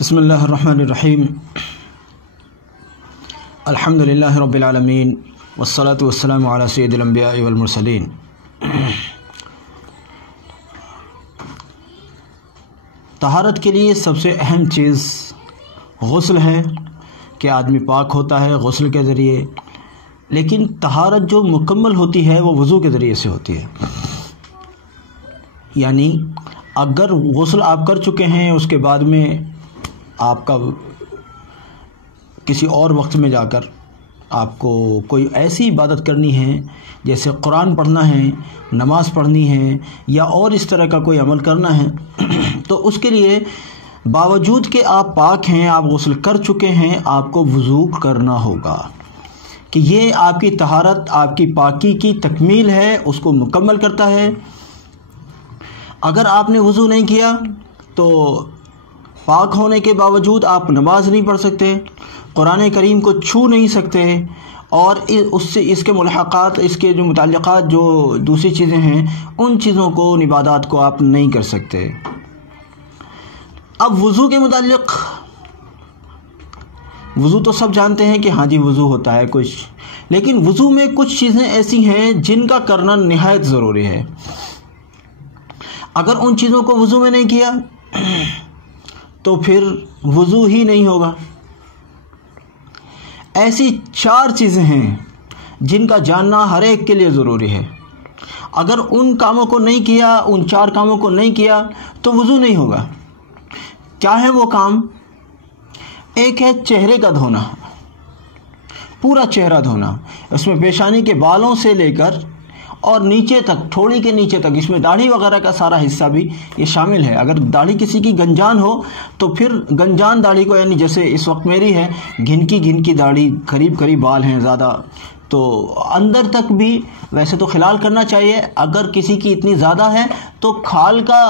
بسم اللہ الرحمن الرحیم الحمد للہ رب العالمین والصلاة والسلام علی سید الانبیاء والمرسلین۔ طہارت کے لیے سب سے اہم چیز غسل ہے کہ آدمی پاک ہوتا ہے غسل کے ذریعے، لیکن طہارت جو مکمل ہوتی ہے وہ وضو کے ذریعے سے ہوتی ہے۔ یعنی اگر غسل آپ کر چکے ہیں، اس کے بعد میں آپ کا کسی اور وقت میں جا کر آپ کو کوئی ایسی عبادت کرنی ہے جیسے قرآن پڑھنا ہے، نماز پڑھنی ہے یا اور اس طرح کا کوئی عمل کرنا ہے، تو اس کے لیے باوجود کہ آپ پاک ہیں، آپ غسل کر چکے ہیں، آپ کو وضو کرنا ہوگا کہ یہ آپ کی طہارت، آپ کی پاکی کی تکمیل ہے، اس کو مکمل کرتا ہے۔ اگر آپ نے وضو نہیں کیا تو پاک ہونے کے باوجود آپ نماز نہیں پڑھ سکتے، قرآن کریم کو چھو نہیں سکتے، اور اس کے ملحقات، اس کے جو متعلقات جو دوسری چیزیں ہیں، ان چیزوں کو، ان عبادات کو آپ نہیں کر سکتے۔ اب وضو کے متعلق، وضو تو سب جانتے ہیں کہ ہاں جی وضو ہوتا ہے کچھ، لیکن وضو میں کچھ چیزیں ایسی ہیں جن کا کرنا نہایت ضروری ہے۔ اگر ان چیزوں کو وضو میں نہیں کیا تو پھر وضو ہی نہیں ہوگا۔ ایسی 4 چیزیں ہیں جن کا جاننا ہر ایک کے لیے ضروری ہے۔ اگر ان کاموں کو نہیں کیا، ان 4 کاموں کو نہیں کیا تو وضو نہیں ہوگا۔ کیا ہے وہ کام؟ ایک ہے چہرے کا دھونا، پورا چہرہ دھونا، اس میں پیشانی کے بالوں سے لے کر اور نیچے تک، تھوڑی کے نیچے تک، اس میں داڑھی وغیرہ کا سارا حصہ بھی یہ شامل ہے۔ اگر داڑھی کسی کی گنجان ہو تو پھر گنجان داڑھی کو، یعنی جیسے اس وقت میری ہے گھن کی داڑھی، قریب بال ہیں زیادہ، تو اندر تک بھی ویسے تو خلال کرنا چاہیے۔ اگر کسی کی اتنی زیادہ ہے تو کھال کا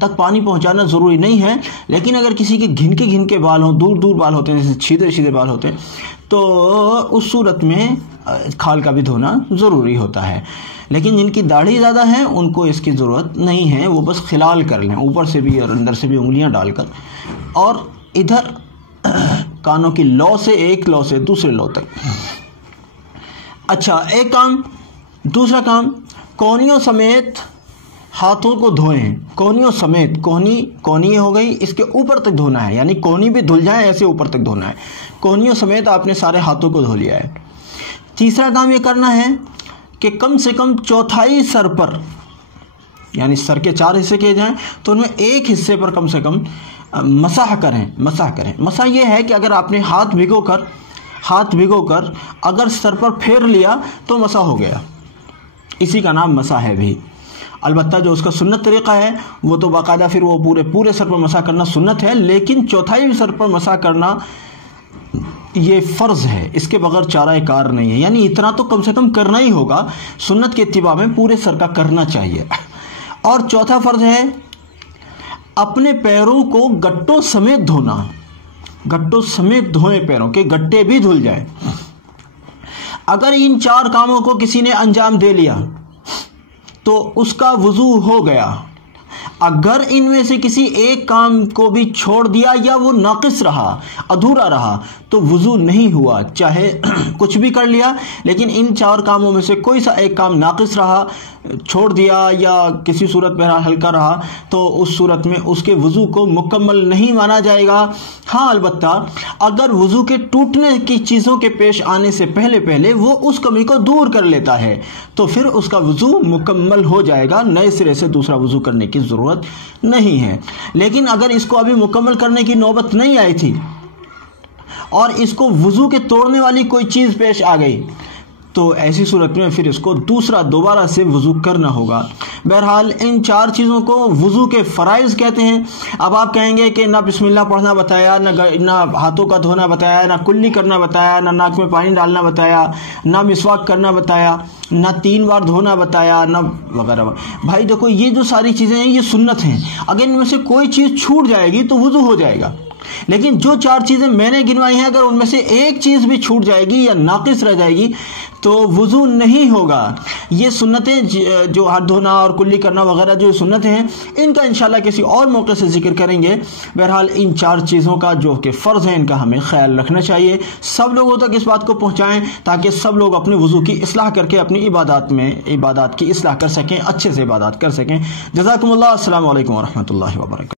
تک پانی پہنچانا ضروری نہیں ہے، لیکن اگر کسی کے گھن کے بال ہوں، دور بال ہوتے ہیں، جیسے سیدھے بال ہوتے ہیں، تو اس صورت میں کھال کا بھی دھونا ضروری ہوتا ہے۔ لیکن جن کی داڑھی زیادہ ہے ان کو اس کی ضرورت نہیں ہے، وہ بس خلال کر لیں، اوپر سے بھی اور اندر سے بھی انگلیاں ڈال کر، اور ادھر کانوں کی لو سے، ایک لو سے دوسرے لو تک۔ اچھا، ایک کام۔ دوسرا کام، کونیوں سمیت ہاتھوں کو دھوئیں، کونیوں سمیت، کونی ہو گئی، اس کے اوپر تک دھونا ہے، یعنی کونی بھی دھل جائیں، ایسے اوپر تک دھونا ہے۔ کونیوں سمیت آپ نے سارے ہاتھوں کو دھو لیا ہے۔ تیسرا کام یہ کرنا ہے کہ کم سے کم چوتھائی سر پر، یعنی سر کے 4 حصے کیے جائیں تو ان میں ایک حصے پر کم سے کم مسح کریں۔ مسح یہ ہے کہ اگر آپ نے ہاتھ بھگو کر اگر سر پر پھیر لیا تو مسح ہو گیا، اسی کا نام مسح ہے بھی۔ البتہ جو اس کا سنت طریقہ ہے وہ تو باقاعدہ پھر وہ پورے سر پر مسح کرنا سنت ہے، لیکن چوتھائی سر پر مسح کرنا یہ فرض ہے، اس کے بغیر چارہ کار نہیں ہے، یعنی اتنا تو کم سے کم کرنا ہی ہوگا، سنت کے اتباع میں پورے سر کا کرنا چاہیے۔ اور چوتھا فرض ہے اپنے پیروں کو گٹوں سمیت دھونا، گٹوں سمیت دھوئیں، پیروں کے گٹے بھی دھل جائیں۔ اگر ان 4 کاموں کو کسی نے انجام دے لیا تو اس کا وضو ہو گیا۔ اگر ان میں سے کسی ایک کام کو بھی چھوڑ دیا یا وہ ناقص رہا، ادھورا رہا، تو وضو نہیں ہوا، چاہے کچھ بھی کر لیا، لیکن ان 4 کاموں میں سے کوئی سا ایک کام ناقص رہا، چھوڑ دیا یا کسی صورت میں ہلکا رہا، تو اس صورت میں اس کے وضو کو مکمل نہیں مانا جائے گا۔ ہاں، البتہ اگر وضو کے ٹوٹنے کی چیزوں کے پیش آنے سے پہلے وہ اس کمی کو دور کر لیتا ہے تو پھر اس کا وضو مکمل ہو جائے گا، نئے سرے سے دوسرا وضو کرنے کی ضرورت نہیں ہے۔ لیکن اگر اس کو ابھی مکمل کرنے کی نوبت نہیں آئی تھی اور اس کو وضو کے توڑنے والی کوئی چیز پیش آ گئی تو ایسی صورت میں پھر اس کو دوبارہ سے وضو کرنا ہوگا۔ بہرحال ان 4 چیزوں کو وضو کے فرائض کہتے ہیں۔ اب آپ کہیں گے کہ نہ بسم اللہ پڑھنا بتایا، نہ ہاتھوں کا دھونا بتایا، نہ کلی کرنا بتایا، نہ ناک میں پانی ڈالنا بتایا، نہ مسواک کرنا بتایا، نہ 3 بار دھونا بتایا، نہ وغیرہ۔ بھائی دیکھو، یہ جو ساری چیزیں ہیں یہ سنت ہیں، اگر ان میں سے کوئی چیز چھوٹ جائے گی تو وضو ہو جائے گا، لیکن جو 4 چیزیں میں نے گنوائی ہیں اگر ان میں سے ایک چیز بھی چھوٹ جائے گی یا ناقص رہ جائے گی تو وضو نہیں ہوگا۔ یہ سنتیں جو ہاتھ دھونا اور کلی کرنا وغیرہ جو سنتیں ہیں، ان کا انشاءاللہ کسی اور موقع سے ذکر کریں گے۔ بہرحال ان 4 چیزوں کا جو کہ فرض ہیں ان کا ہمیں خیال رکھنا چاہیے، سب لوگوں تک اس بات کو پہنچائیں تاکہ سب لوگ اپنے وضو کی اصلاح کر کے اپنی عبادات کی اصلاح کر سکیں، اچھے سے عبادات کر سکیں۔ جزاکم اللہ، السلام علیکم ورحمۃ اللہ وبرکاتہ۔